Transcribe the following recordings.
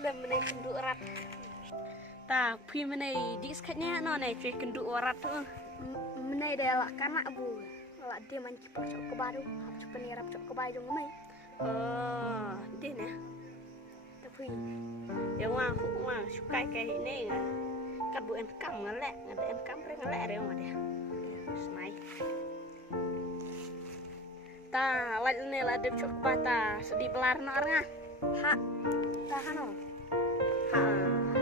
Islam menai kenduk erat. Ta pui menai di sekatnya no nai cuy kenduk erat tu. Menai dia lah kanak bu. Lah dia mancip cok ke baru. Hap penirap cok ke baru ngemai. Oh, dia nah. Tapi Yang wang suka kayak ini ngah. Kat bu enkam ngelek, ngada enkam pre ngelek dia mah dia. Semai. Ta laj ni lah dia cok bata sedih belar no arang. ha tahan oh. Ha,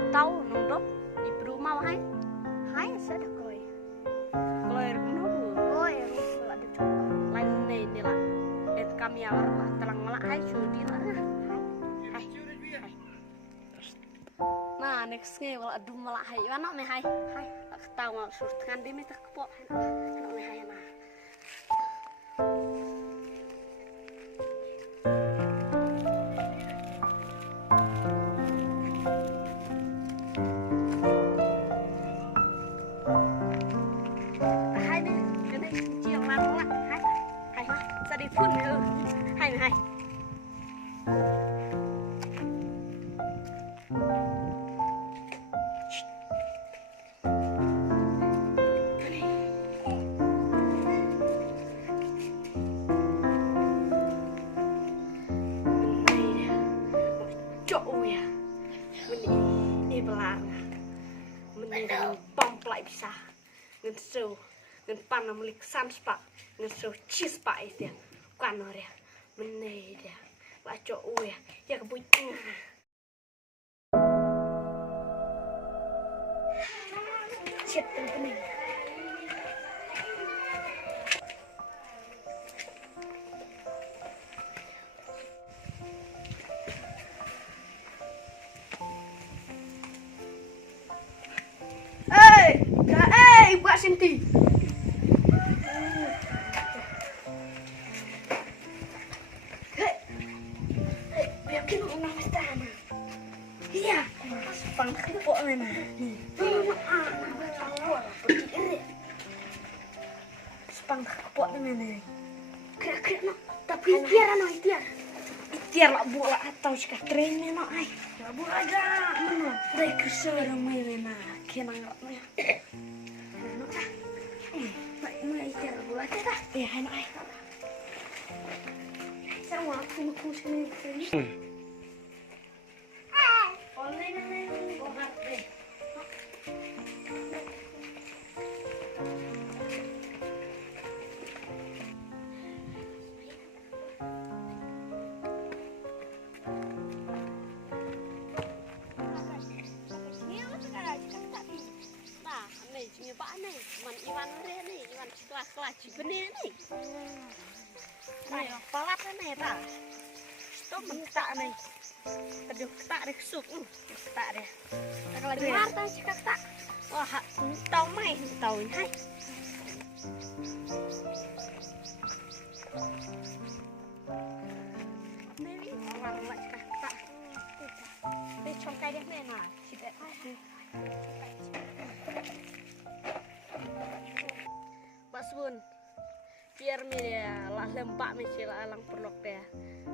tahu nunduk di rumah hai. Hai sedek koi. Kloir nunduk. Oh ya lah dia cok. Lain ni lah. Enkam ya lah telang melak hai sudi lah. Hai. Nah, next nya wala adu melak hai. Mana me hai? Hai. Tahu nggak surut kan dia minta kepok. Mana me hai nah. Hai ni, kena cium mana lah. Hai. Hai. Sedih pun ni. Hai hai. Ini belar menirang pomplai bisa ngesu ngepan melik sanspa ngesu cheese pa itu kan ora meneh dia baco ya ya kebuy Shet penting. Buat senti. Yakin orang mestana. Iya, sepang kepok mana. Sepang kepok mana. Kira-kira no, tapi tiar no tiar. tiar lah bola atau sikah trennya no ai. Lah bu ada mana. Dai kesera main kena ngapnya. Mai tiar bola kita. Hai no ai. Sama aku sini. Iwan nih, Iwan kelas-kelas bener nih. Nah, palat nih ta. Stop mentak nih. Aduh, tak deh sup. Tak deh. Kalau di harta sih tak. Wah, tahu mai, tahu hai. Nih, orang lagi tak. Ini congkai deh nih nah. Sidet. Bun, biar media lah lembak mencela alang perlok dia,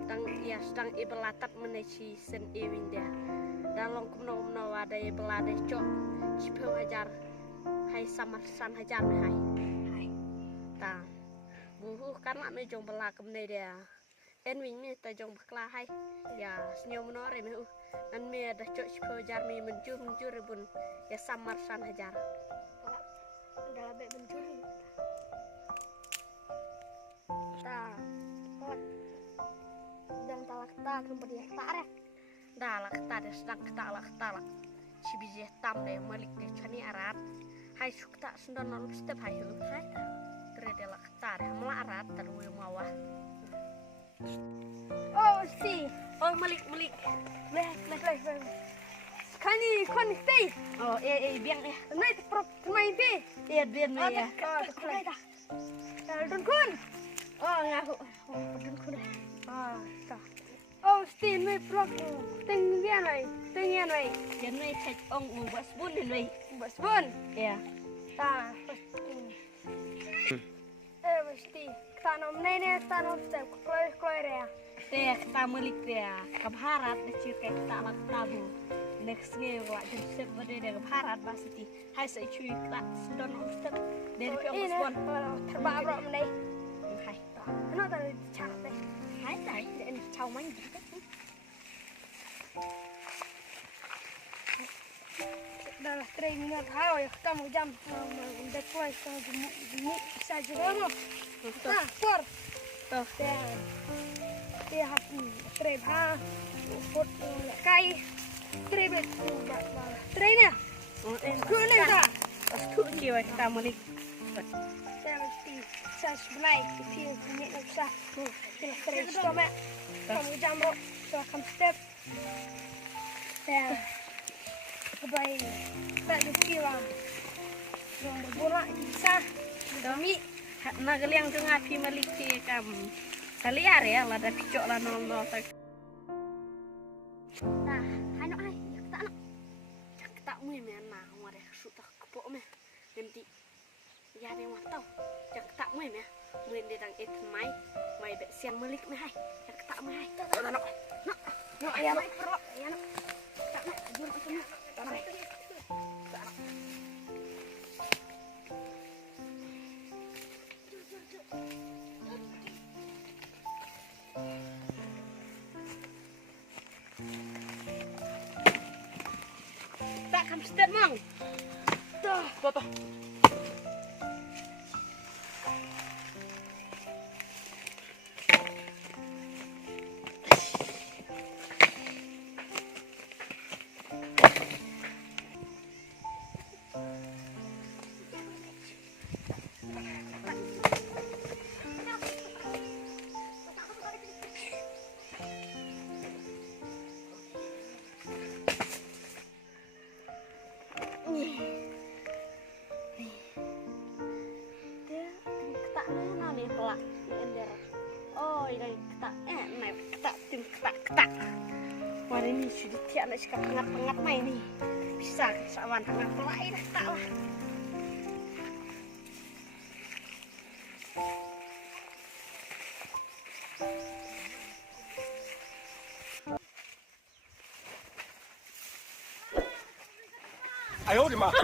dan ia sedang ibelatat meneci sen ewin dia, dan long kumno ada ibelade cok, cipeu hajar, hai samar san hajar hai, ta, buhu karena mejong belak kemne dia, enwin me tajong beklah hai, ya senyum menore mehu, dan me ada cok cipeu hajar me menjur bun, ya samar san hajar, dalam bek mencuri. Dan talak tak kemudian tarik. Dah lah kita sedang kita lah si biji tam deh malik deh cani arat. Hai sukta sundan nol step hai hu hai. Terede lah kita deh melarat terus mawah. Oh si, Oh malik. leh. Kani stay. Oh biang ya. Naik prop main ti. Iya biar me ya. Dun kun. Oh ngaku. Pedun kun. Ah, ta. Oh, stin me prop. Ting bian lai. Biar me cek ong ubas bun ni. Bas bun. Ya. Ta, pasti. Pasti. Tanam nene tanam step. Kloi ya. Teh kita melik dia kebarat dicir kayak kita alat tabu. Next nge wak jensep berde dia kebarat basiti. Hai saya cuy kita sedon ustad dari piang spon. Terbang bro menai. Hai. Kenapa tadi cakap deh? Hai hai. Ini caw main gitu. Dah 3 minit hao ya kita mau jam udah kuai kita gemuk bisa juga no. Nah, por. Tuh. Dia hati trade ha. Pot kai. Trade tu bak. Trade nya. Kuning tak? Pas tu kiwa kita melik. Saya mesti saya sebenarnya kecil minit nak usah. Kita trade stop mak. Kamu jam bro. Silakan step. Saya kebaik. Tak dikira. Yang berborak bisa. Demi nageliang tu ngapi melik ti kam. Saliar ya lah dah picok lah nol tak. Nah, anak ai, kita anak. Tak mui mana ngare sudah kepok meh. Nanti ya ada yang tahu. Jak tak mui meh. Mui dia dang mai be sian melik meh hai. Jak tak mui hai. Nak. No, ayah nak perlu. Ayah nak. Tak nak jom macam ni. Tak kam step mang. Tuh. Pelak di ender. Oh, ini ketak. Naik ketak tim ketak. Hari ini sudah tiap nak cakap pengat main ni. Bisa sawan tengah pelak ini ketak lah. Ayo di mana?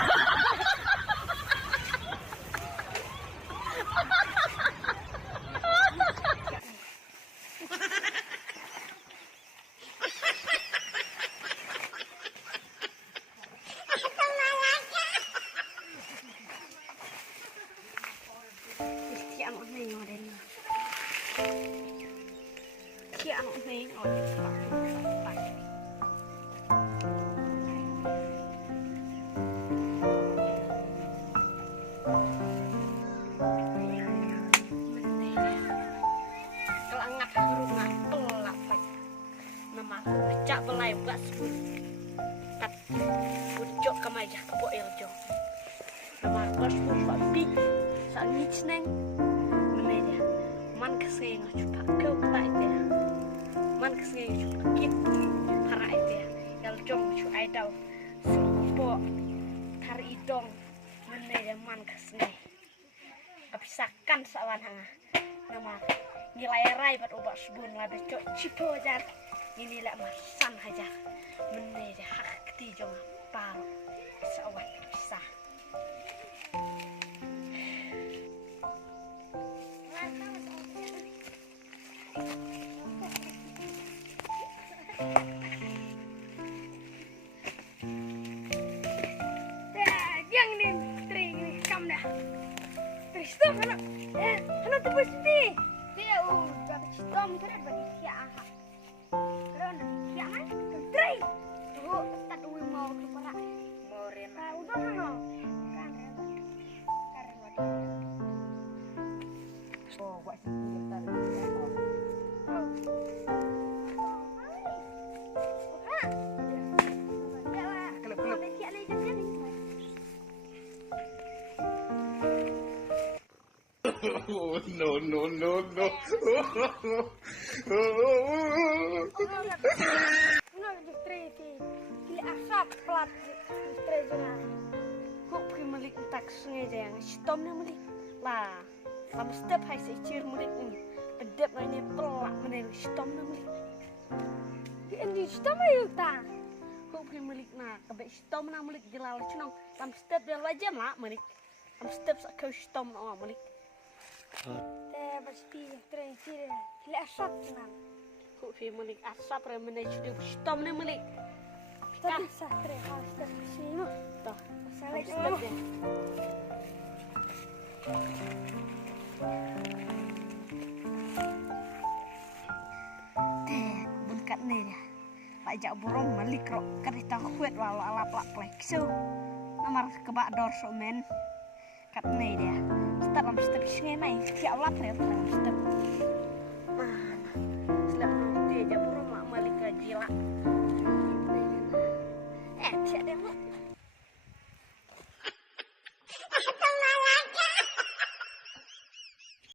Cak belai buat sebut tat bucok kemaja kepok eljo nama bos pun babi sangit neng meneja man keseng cupak kau tak dia man keseng cupak kit harai dia eljo cu aidau sepo tar idong meneja man keseng apisakan sawan hanga nama nilai rai buat obat sebun lah becok cipo jar ini lah masan aja meneja hak ketiga Paralok sawat bisa yang ini tring kam dah stop hana tu pasti dia bagi stop terus bagi siapa kerana kiaman tray tu tak tahu mau ke para mau rena udah no kan Oh, buat sini tadi. Oh, no. Asap pelat trezona. kok pergi melik tak sungai jang, sitom ni melik lah. Kamu step hai secir melik ni, Pedep no ini pelak menel stom na melik. Ini stom ayo ta. Kok pri melik na kabe stom na melik dilal cunong lam step dia wajam lah melik. Lam step sak kau stom na melik. Teh pasti tren sih. Tidak shot nan. Kok pri melik asap re menel stom na melik. Tapi sah tren harus tersini mah. Toh, Salah step dia. Bunkat ni dia. Pajak burung malik rok kereta kuat walau alap lap pleksu. Nomor kebak dor men. Kat ni dia. Step singai mai tiap lap dia dalam step. Mana? Selap nanti aja burung mak malik ke jila. Siap